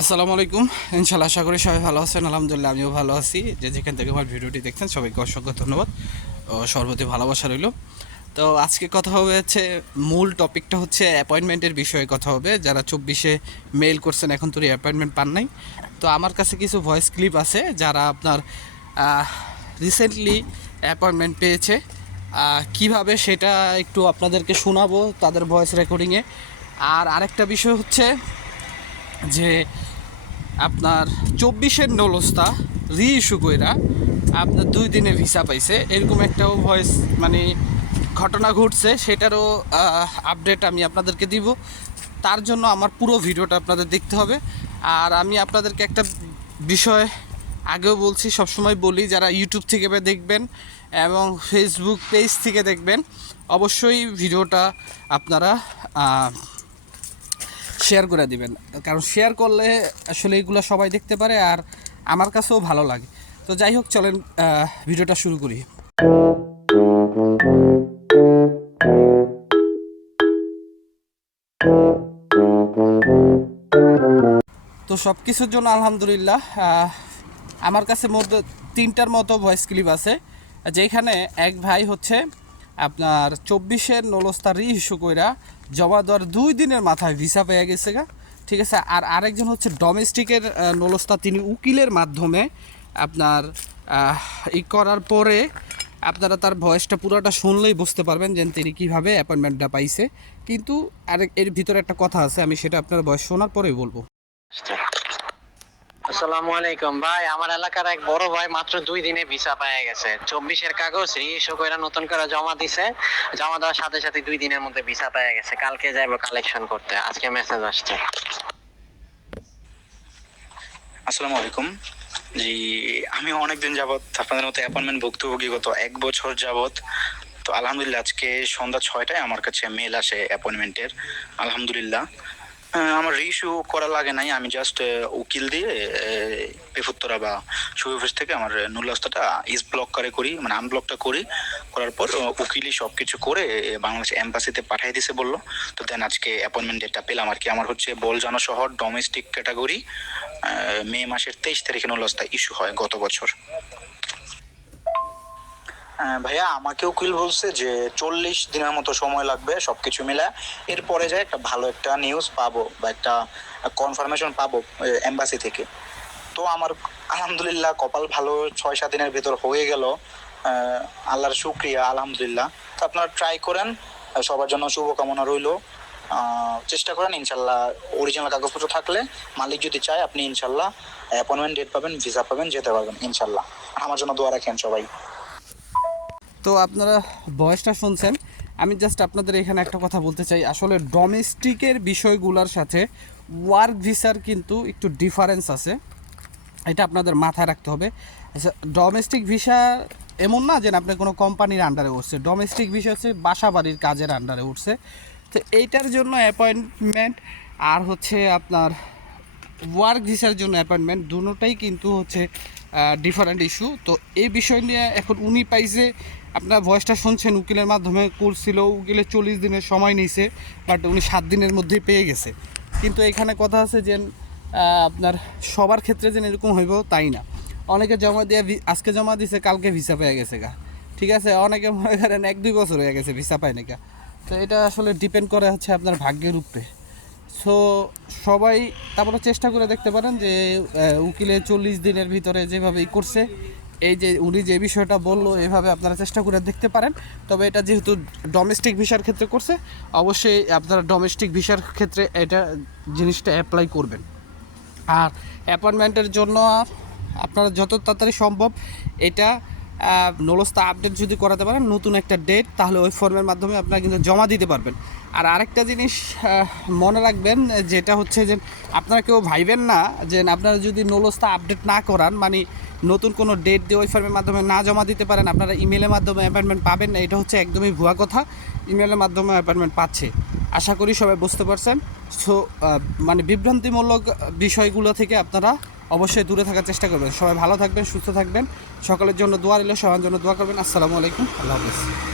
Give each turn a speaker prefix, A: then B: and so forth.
A: আসসালামু আলাইকুম। ইনশাল্লাহ আশা করি সবাই ভালো আছেন। আলহামদুলিল্লাহ আমিও ভালো আছি। যে যেখান থেকে আমার ভিডিওটি দেখছেন, সবাইকে অসংখ্য ধন্যবাদ ও সর্বতি ভালোবাসা রইল। তো আজকে কথা হবে হচ্ছে, মূল টপিকটা হচ্ছে অ্যাপয়েন্টমেন্টের বিষয়ে কথা হবে। যারা চব্বিশে মেল করছেন, এখন তো অ্যাপয়েন্টমেন্ট পান নাই। তো আমার কাছে কিছু ভয়েস ক্লিপ আছে, যারা আপনার রিসেন্টলি অ্যাপয়েন্টমেন্ট পেয়েছে। কীভাবে সেটা একটু আপনাদেরকে শোনাবো তাদের ভয়েস রেকর্ডিংয়ে আর আরেকটা বিষয় হচ্ছে যে আপনার চব্বিশের নলস্তা রি ইস্যু কইরা আপনার দুই দিনে ভিসা পাইছে। এরকম একটাও ভয়েস মানে ঘটনা ঘটছে, সেটারও আপডেট আমি আপনাদেরকে দিব। তার জন্য আমার পুরো ভিডিওটা আপনাদের দেখতে হবে। আর আমি আপনাদেরকে একটা বিষয় আগেও বলছি, সবসময় বলি, যারা ইউটিউব থেকে দেখবেন এবং ফেসবুক পেজ থেকে দেখবেন, অবশ্যই ভিডিওটা আপনারা শেয়ার করে দিবেন। কারণ শেয়ার করলে আসলে এগুলো সবাই দেখতে পারে আর আমার কাছেও ভালো লাগে। তো যাই হোক, চলেন ভিডিওটা শুরু করি। তো সব কিছুর জন্য আলহামদুলিল্লাহ আমার কাছে মধ্যে তিনটার মতো ভয়েস ক্লিপ আছে যেখানে এক ভাই হচ্ছে আপনার চব্বিশের নলস্তা রি ইস্যু কইরা জমা দেওয়ার দুই দিনের মাথায় ভিসা পেয়ে গেছে গা। ঠিক আছে? আর আরেকজন হচ্ছে ডোমেস্টিকের নলস্তা, তিনি উকিলের মাধ্যমে আপনার ই করার পরে আপনারা তার ভয়েসটা পুরোটা শুনলেই বুঝতে পারবেন যে তিনি কীভাবে অ্যাপয়েন্টমেন্টটা পাইছে। কিন্তু আরেক, এর ভিতরে একটা কথা আছে, আমি সেটা আপনার ভয়েস শোনার পরেই বলব।
B: আসসালামু আলাইকুম। ভাই, আমার এলাকার এক বড় ভাই মাত্র দুই দিনে ভিসা পেয়ে গেছে। কাগজ করে নতুন করে জমা দিছে। জমা দেওয়ার সাথে সাথে দুই দিনের মধ্যে ভিসা পেয়ে গেছে। কালকে কালেকশন করতে। আজকে মেসেজ আসছে।
C: আসসালামু আলাইকুম। জি, আমি অনেকদিন যাবত আপনাদের মতো অ্যাপয়েন্টমেন্ট ভুক্তভোগী গত এক বছর যাবত তো আলহামদুলিল্লাহ, আজকে সন্ধ্যা ছয়টায় আমার কাছে মেল আসে অ্যাপয়েন্টমেন্টের আলহামদুলিল্লাহ। আমার রিইস্যু করা লাগে নাই। আমি জাস্ট উকিল দিয়ে পেফুত্তরা বা শুভ অফিস থেকে আমার নুল্লাস্তাটা ইস ব্লক করে করি মানে আনব্লকটা করি। করার পর উকিলই সব কিছু করে বাংলাদেশ এম্বাসিতে পাঠিয়ে দিছে বলল। তো দেন আজকে অ্যাপয়েন্টমেন্ট ডেটটা পেলাম আর কি। আমার হচ্ছে বলজানো শহর ডোমেস্টিক ক্যাটাগরি মে মাসের তেইশ তারিখে নলস্তা ইস্যু হয় গত বছর। ভাইয়া আমাকে উকিল বলছে যে চল্লিশ দিনের মতো সময় লাগবে, সবকিছু মিলে এরপরে যায় একটা ভালো একটা নিউজ পাবো বা একটা কনফার্মেশন পাবো এম্বাসি থেকে। তো আমার আলহামদুলিল্লাহ কপাল ভালো ছয় সাত দিনের ভিতর হয়ে গেল। আল্লাহর শুক্রিয়া, আলহামদুলিল্লাহ। তো আপনারা ট্রাই করেন, সবার জন্য শুভকামনা রইল। চেষ্টা করেন, ইনশাল্লাহ অরিজিনাল কাগজপত্র থাকলে, মালিক যদি চায়, আপনি ইনশাল্লাহ অ্যাপয়েন্টমেন্ট ডেট পাবেন ভিসা পাবেন, যেতে পারবেন, ইনশাল্লাহ। আমার জন্য দোয়া রাখেন সবাই।
A: তো আপনারা ভয়েসটা শুনছেন। আমি জাস্ট আপনাদের এখানে একটা কথা বলতে চাই। আসলে ডোমেস্টিকের বিষয়গুলোর সাথে ওয়ার্ক ভিসার কিন্তু একটু ডিফারেন্স আছে। এটা আপনাদের মাথায় রাখতে হবে। আচ্ছা ডোমেস্টিক ভিসা এমন না যে আপনি কোনো কোম্পানির আন্ডারে উঠছে। ডোমেস্টিক ভিসা হচ্ছে বাসা বাড়ির কাজের আন্ডারে উঠছে। তো এইটার জন্য অ্যাপয়েন্টমেন্ট আর হচ্ছে আপনার ওয়ার্ক ভিসার জন্য অ্যাপয়েন্টমেন্ট দুটোটাই কিন্তু হচ্ছে ডিফারেন্ট ইস্যু তো এই বিষয় নিয়ে এখন উনি পাইছে আপনার ভয়েসটা শুনছেন, উকিলের মাধ্যমে করছিল উকিলের চল্লিশ দিনের সময় নিয়েছে বাট উনি সাত দিনের মধ্যেই পেয়ে গেছে। কিন্তু এখানে কথা আছে যে আপনার সবার ক্ষেত্রে যেন এরকম হইব তাই না। অনেকে জমা দিয়ে আজকে জমা দিছে, কালকে ভিসা পেয়ে গেছে গা। ঠিক আছে? অনেকে মনে করেন এক, দুই বছর হয়ে গেছে ভিসা পায় না গা। তো এটা আসলে ডিপেন্ড করে হচ্ছে আপনার ভাগ্যের উপরে। সো সবাই তারপরে চেষ্টা করে দেখতে পারেন যে উকিলে চল্লিশ দিনের ভিতরে যেভাবে ই করছে এই যে উনি যে বিষয়টা বলল, এভাবে আপনারা চেষ্টা করে দেখতে পারেন। তবে এটা যেহেতু ডোমেস্টিক ভিসার ক্ষেত্রে করছে, অবশ্যই আপনারা ডোমেস্টিক ভিসার ক্ষেত্রে এটা জিনিসটা অ্যাপ্লাই করবেন। আর অ্যাপয়েন্টমেন্টের জন্য আপনারা যত তাড়াতাড়ি সম্ভব এটা নলস্তা আপডেট যদি করাতে পারেন, নতুন একটা ডেট তাহলে ওই ফর্মের মাধ্যমে আপনারা কিন্তু জমা দিতে পারবেন। আর আরেকটা জিনিস মনে রাখবেন, যেটা হচ্ছে যে আপনারা কেউ ভাইবেন না যে আপনারা যদি নলস্তা আপডেট না করান মানে নতুন কোনো ডেট দিয়ে ওই ফর্মের মাধ্যমে না জমা দিতে পারেন, আপনারা ইমেলের মাধ্যমে অ্যাপয়েন্টমেন্ট পাবেন না, এটা হচ্ছে একদমই ভুয়া কথা। ইমেলের মাধ্যমে অ্যাপয়েন্টমেন্ট পাচ্ছে। আশা করি সবাই বুঝতে পারছেন। সো মানে বিভ্রান্তিমূলক বিষয়গুলো থেকে আপনারা অবশ্যই দূরে থাকার চেষ্টা করবেন। সবাই ভালো থাকবেন, সুস্থ থাকবেন। সকলের জন্য দোয়া রইল, সবার জন্য দোয়া করবেন। আসসালামু আলাইকুম। আল্লাহ হাফিজ।